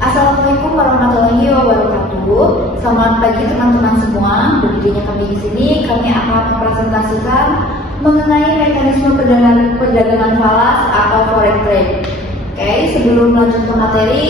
Assalamualaikum warahmatullahi wabarakatuh. Selamat pagi teman-teman semua. Berdirinya kami di sini, kami akan mempresentasikan mengenai mekanisme perdagangan falas atau forex trade. Oke, sebelum lanjut ke materi,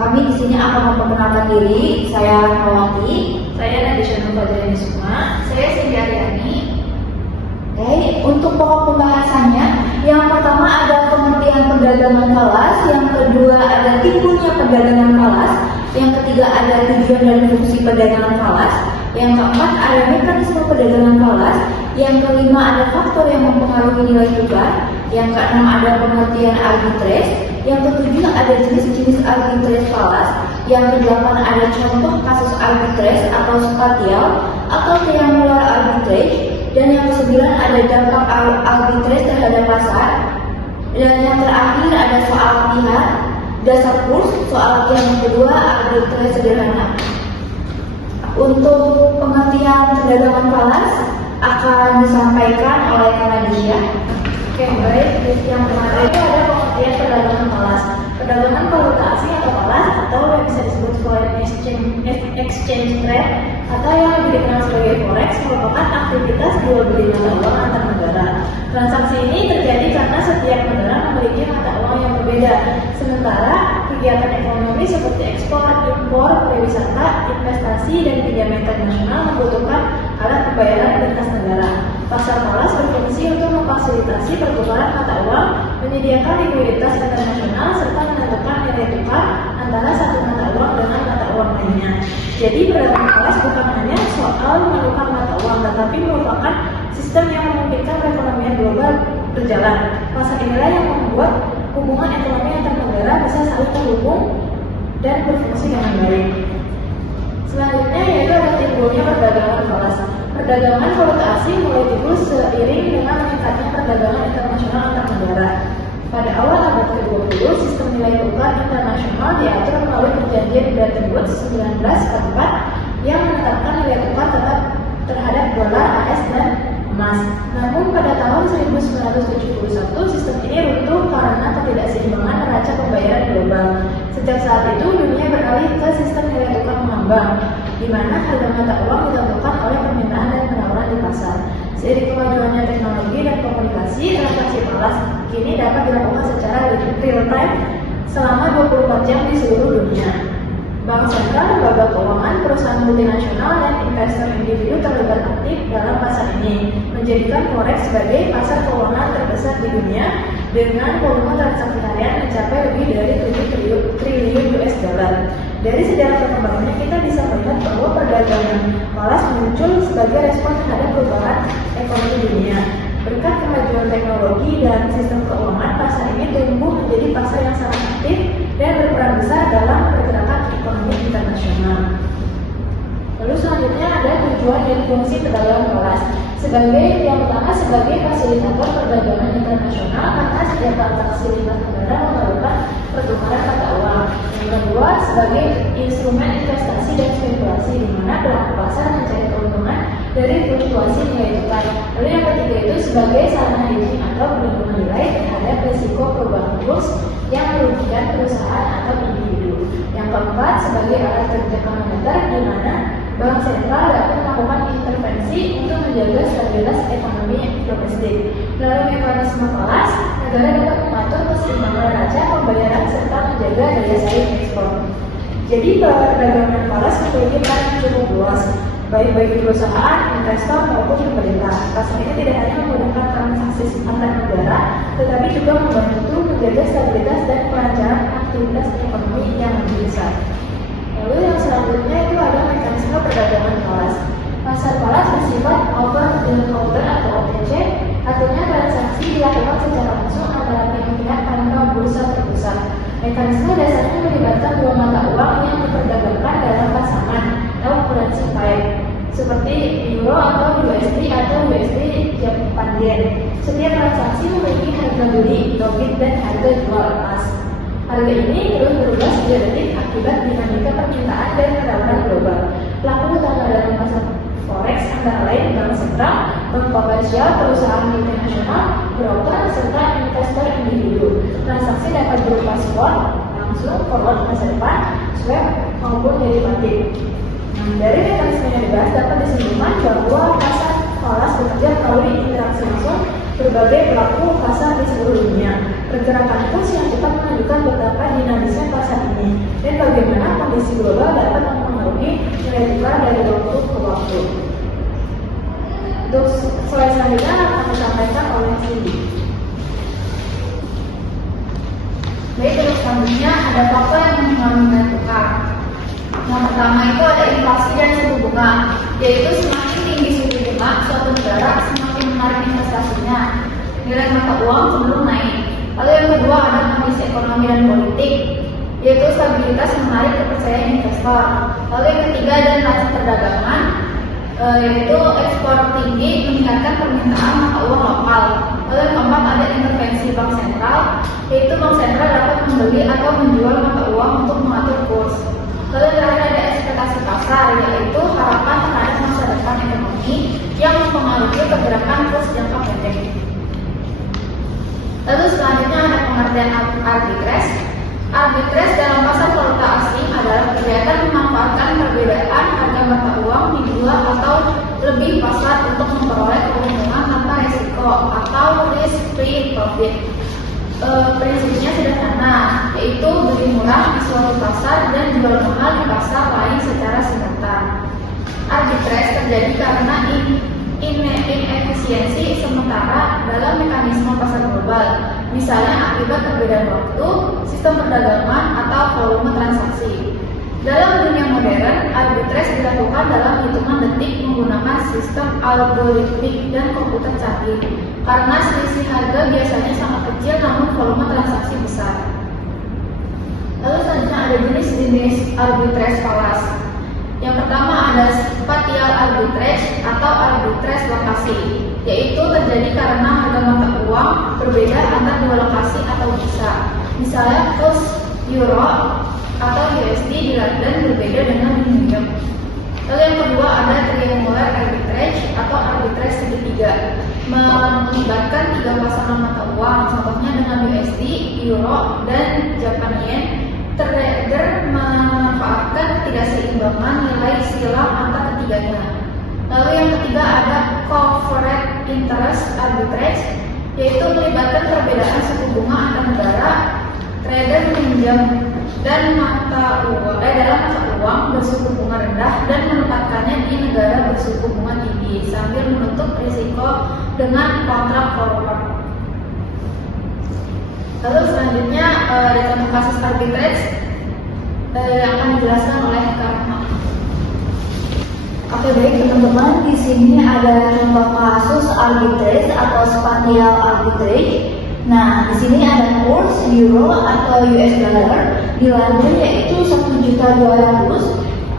kami di sini akan memperkenalkan diri. Saya Rahmawati. Saya Nadisha Nurfadhilani Sukma. Saya Cindy Aryani. Oke, untuk pokok pembahasannya, yang pertama ada pengertian perdagangan falas, yang kedua ada timbulnya perdagangan falas, yang ketiga ada tujuan dan fungsi perdagangan falas, yang keempat ada mekanisme perdagangan falas, yang kelima ada faktor yang mempengaruhi nilai tukar, yang keenam ada pengertian arbitrage, yang ketujuh ada jenis-jenis arbitrage falas, yang kedelapan ada contoh kasus arbitrage atau spatial atau triangular arbitrage, dan yang kesembilan ada dampak arbitrage terhadap pasar, dan yang terakhir ada soal latihan dasar kurs. Soal latihan yang kedua arbitrage sederhana. Untuk pengertian perdagangan falas akan disampaikan oleh Nadisha. Oke, baik. Yang pertama itu ada pengertian perdagangan falas. Perdagangan valuta asing atau falas, atau yang bisa disebut foreign exchange trade, atau yang lebih dikenal sebagai forex, merupakan aktivitas jual beli mata uang antar negara. Transaksi ini terjadi karena setiap negara memiliki mata uang yang berbeda. Sementara kegiatan ekonomi seperti ekspor, impor, pariwisata, investasi, dan pinjaman internasional membutuhkan alat pembayaran lintas negara. Pasar falas berfungsi untuk memfasilitasi pertukaran mata uang, menyediakan likuiditas internasional, serta menentukan nilai tukar antara satu mata uang dengan mata uang lainnya. Jadi perdagangan falas bukan hanya soal menukar mata uang, tetapi merupakan sistem yang memungkinkan perekonomian global berjalan. Pasar inilah yang membuat hubungan ekonomi antar negara bisa saling terhubung dan berfungsi dengan baik. Selanjutnya yaitu ada timbulnya perdagangan falas. Perdagangan valuta asing mulai timbul seiring dengan meningkatnya perdagangan internasional antar negara. Pada awal abad ke-20, sistem nilai tukar internasional diatur melalui perjanjian Bretton Woods 1944 yang menetapkan nilai tukar tetap terhadap dolar AS dan emas. Namun pada tahun 1971 sistem ini runtuh karena ketidakseimbangan neraca pembayaran global. Sejak saat itu dunia beralih ke sistem nilai tukar mengambang, di mana harga mata uang ditentukan oleh permintaan dan penawaran di pasar. Seiring kemajuannya teknologi dan komunikasi, transaksi falas kini dapat dilakukan secara real time selama 24 jam di seluruh dunia. Bank sentral, lembaga keuangan, perusahaan multinasional, dan investor individu terlibat aktif dalam pasar ini, menjadikan forex sebagai pasar keuangan terbesar di dunia dengan volume transaksi harian mencapai lebih dari 7 triliun US dollar. Dari sejarah perkembangannya kita bisa melihat bahwa perdagangan falas muncul sebagai respon terhadap perubahan ekonomi dunia. Berkat kemajuan teknologi dan sistem keuangan, pasar ini tumbuh menjadi pasar yang sangat aktif dan berperan besar dalam pergerakan ekonomi internasional. Lalu selanjutnya ada tujuan dan fungsi perdagangan falas. Yang pertama sebagai fasilitator perdagangan internasional karena setiap transaksi lintas negara memerlukan pertukaran mata uang. Yang kedua sebagai instrumen investasi dan spekulasi di mana pelaku pasar mencari keuntungan dari fluktuasi nilai tukar. Lalu yang ketiga itu sebagai sarana hedging atau perlindungan nilai terhadap risiko perubahan kurs yang merugikan perusahaan atau individu. Yang keempat sebagai alat kebijakan moneter di mana bank sentral dapat melakukan intervensi untuk menjaga stabilitas ekonomi domestik. Melalui mekanisme falas, negara dapat mengatur keseimbangan neraca pembayaran serta menjaga daya saing ekspor. Jadi perdagangan falas memiliki peran cukup luas, baik bagi perusahaan, investor maupun pemerintah. Pasar ini tidak hanya memudahkan transaksi antar negara, tetapi juga membantu menjaga stabilitas dan kelancaran aktivitas ekonomi yang lebih besar. Lalu yang selanjutnya itu ada mekanisme perdagangan falas. Pasar falas bersifat over the counter atau OTC, artinya transaksi dilakukan secara langsung antara pihak-pihak tanpa bursa terpusat. Mekanisme dasarnya melibatkan dua mata uang yang diperdagangkan dalam pasangan atau currency pair, seperti euro atau USD atau USD Japan Yen. Setiap transaksi memiliki harga beli, login, dan harga jual emas. Harga ini terus berubah setiap detik akibat dinamika permintaan dan penawaran global. Pelaku utama dalam pasar forex antara lain bank sentral, bank komersial, perusahaan multinasional, broker, serta investor individu. Transaksi dapat berupa spot, langsung, forward masa depan, swap maupun derivatif. Nah, dari mekanisme yang dibahas dapat disimpulkan bahwa pasar falas bekerja melalui interaksi langsung berbagai pelaku pasar di seluruh dunia. Pergerakan kurs yang cepat menunjukkan betapa dinamisnya pasar ini dan bagaimana kondisi global dapat mempengaruhi nilai tukar dari waktu ke waktu. Untuk slide selanjutnya akan disampaikan oleh Cindy. Baik, untuk selanjutnya ada faktor yang mempengaruhi nilai tukar. Yang pertama itu ada inflasi dan suku bunga, yaitu semakin tinggi suku bunga suatu negara semakin menarik investasinya, nilai mata uang cenderung naik. Lalu yang kedua ada kondisi ekonomi dan politik, yaitu stabilitas menarik kepercayaan investor. Lalu yang ketiga ada neraca perdagangan, yaitu ekspor tinggi meningkatkan permintaan mata uang lokal. Lalu yang keempat ada intervensi bank sentral, yaitu bank sentral dapat membeli atau menjual mata uang untuk mengatur kurs. Lalu yang terakhir ada ekspektasi pasar, yaitu harapan terhadap masa depan ekonomi yang mempengaruhi pergerakan kurs jangka pendek. Lalu selanjutnya ada pengertian arbitrage. Arbitrage dalam pasar valuta asing adalah kegiatan memanfaatkan perbedaan harga mata uang di dua atau lebih pasar untuk memperoleh keuntungan tanpa risiko atau risk-free profit. Prinsipnya sederhana, yaitu beli murah di suatu pasar dan jual mahal di pasar lain secara simultan. Arbitrage terjadi karena inefisiensi sementara dalam mekanisme pasar global, misalnya akibat perbedaan waktu, sistem perdagangan, atau volume transaksi. Dalam dunia modern, arbitrage dilakukan dalam hitungan detik menggunakan sistem algoritmik dan komputer canggih, karena selisih harga biasanya sangat kecil namun volume transaksi besar. Lalu selanjutnya ada jenis-jenis arbitrage falas. Yang pertama ada spatial arbitrage atau arbitrage lokasi, yaitu terjadi karena harga mata uang berbeda antar dua lokasi atau bisa. Misalnya kurs euro atau USD di London berbeda dengan di New York. Lalu yang kedua ada triangular arbitrage atau arbitrage segitiga, melibatkan tiga pasangan mata uang, contohnya dengan USD, Euro, dan Japan Yen. Trader memanfaatkan ketidakseimbangan nilai silang antara ketiganya. Lalu yang ketiga ada corporate interest arbitrage, yaitu melibatkan perbedaan suku bunga antar negara. Trader meminjam dan mata uang dalam mata uang bersuku bunga rendah dan menempatkannya di negara bersuku bunga tinggi sambil menutup risiko dengan kontrak forward. Lalu selanjutnya ada contoh kasus arbitrage yang akan dijelaskan oleh Karma. Oke, baik teman-teman, di sini ada contoh kasus arbitrage atau spatial arbitrage. Nah, di sini ada kurs euro atau US dollar di London yaitu 1.200.000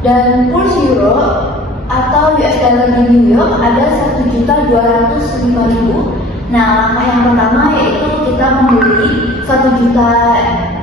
dan kurs euro atau US dollar di New York ada 1.205.000. Nah, langkah yang pertama yaitu kita membeli 1 juta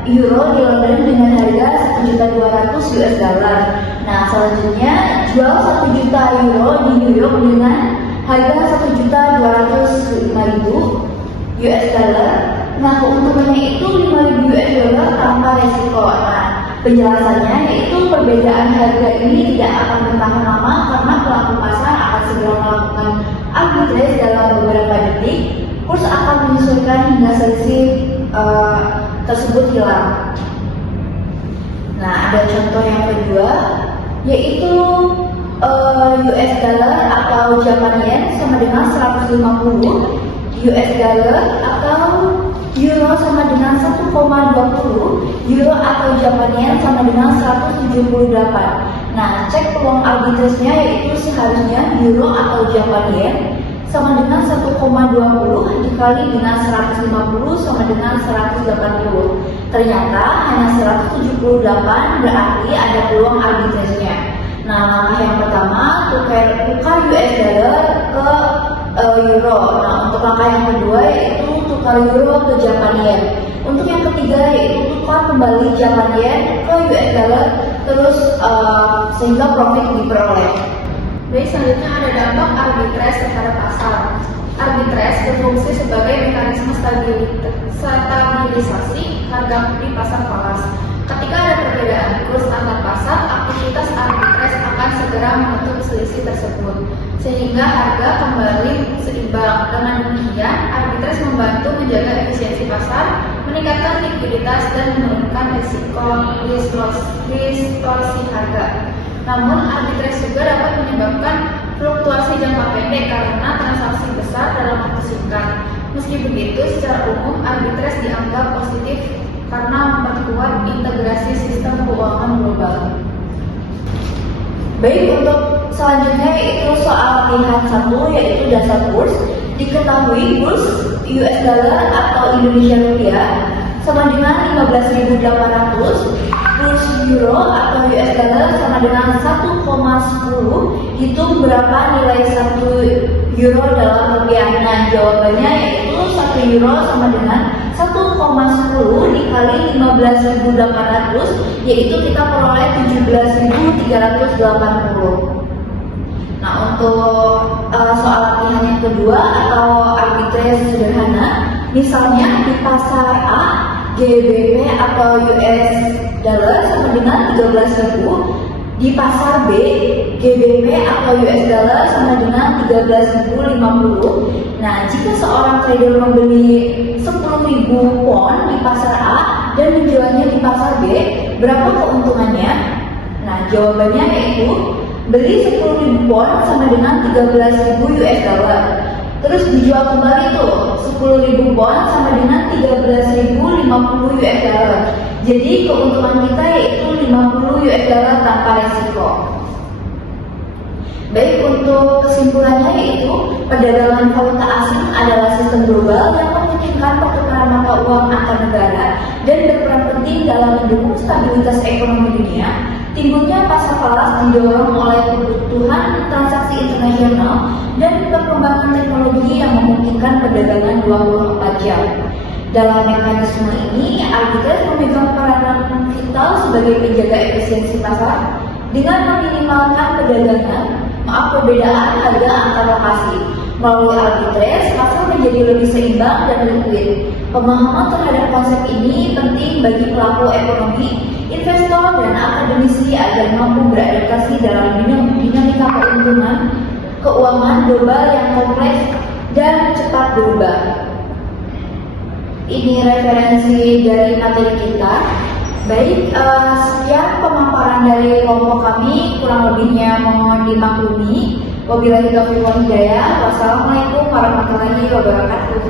euro di London dengan harga 1.200.000 US dollar. Nah, selanjutnya jual 1 juta euro di New York dengan harga 1.205.000 US dollar. Nah, keuntungannya itu 5.000 US dollar tanpa resiko. Nah, penjelasannya yaitu perbedaan harga ini tidak akan bertahan lama karena pelaku pasar akan segera melakukan arbitrage dalam beberapa detik. Kurs akan menyesuaikan hingga selisih tersebut hilang. Nah, ada contoh yang kedua yaitu US dollar atau Japan Yen sama dengan 150, US dollar atau euro sama dengan 1,20, euro atau Japan Yen sama dengan 178. Nah, cek peluang arbitrage-nya yaitu seharusnya euro atau Japan Yen sama dengan 1,20 dikali dengan 150 sama dengan 180. Ternyata hanya 178, berarti ada peluang arbitrage-nya. Nah, langkah yang pertama tukar US dollar ke euro. Nah, untuk langkah yang kedua yaitu tukar euro ke Japan Yen. Untuk yang ketiga yaitu tukar kembali Japan Yen ke US dollar terus sehingga profit diperoleh. Baik, selanjutnya ada dampak arbitrage terhadap pasar. Arbitrage berfungsi sebagai mekanisme stabilisasi harga di pasar falas. Ketika ada perbedaan kurs antar pasar, aktivitas arbitrase akan segera menutup selisih tersebut, sehingga harga kembali seimbang. Dengan demikian, arbitrase membantu menjaga efisiensi pasar, meningkatkan likuiditas, dan menurunkan risiko distorsi harga. Namun, arbitrase juga dapat menyebabkan fluktuasi jangka pendek karena transaksi besar dalam waktu singkat. Meski begitu, secara umum arbitrase dianggap positif karena memperkuat integrasi sistem keuangan global. Baik, untuk selanjutnya yaitu soal pilihan 1 yaitu dasar kurs. Diketahui kurs US dollar atau Indonesia rupiah sama dengan 15.800, kurs euro atau US dollar sama dengan 1,10. Hitung berapa nilai 1 euro dalam rupiah. Nah, jawabannya yaitu 1 euro sama dengan 1,10 dikali 15.800, yaitu kita peroleh 17.380. Nah, untuk soal latihan yang kedua atau arbitrase sederhana, misalnya di pasar A, GBP atau US dollar sama dengan 13.000, di pasar B, GBP atau US dollar sama dengan 13.050. Nah, jika seorang trader membeli 10.000 pound di pasar A dan menjualnya di pasar B, berapa keuntungannya? Nah, jawabannya yaitu beli 10.000 pound sama dengan 13.000 US dollar. Terus dijual kembali tuh 10.000 pound sama dengan 13.050 US dollar. Jadi keuntungan kita yaitu 50 US dollar tanpa resiko. Baik, untuk kesimpulannya yaitu perdagangan valuta asing adalah sistem global yang memungkinkan pertukaran mata uang antar negara dan berperan penting dalam mendukung stabilitas ekonomi dunia. Timbulnya pasar falas didorong oleh kebutuhan transaksi internasional dan perkembangan teknologi yang memungkinkan perdagangan 24 jam. Dalam mekanisme ini, arbitrase memegang peranan vital sebagai penjaga efisiensi pasar dengan meminimalkan perbedaan harga antar lokasi. Melalui arbitrase, pasar menjadi lebih seimbang dan liquid. Pemahaman terhadap konsep ini penting bagi pelaku ekonomi, investor, dan akademisi agar mampu beradaptasi dalam dinamika keuangan global yang kompleks dan cepat berubah. Ini referensi dari materi kita. Baik, sekian pemaparan dari kelompok kami, kurang lebihnya mohon dimaklumi. Wabillahi taufiq wal hidayah. Wassalamualaikum warahmatullahi wabarakatuh.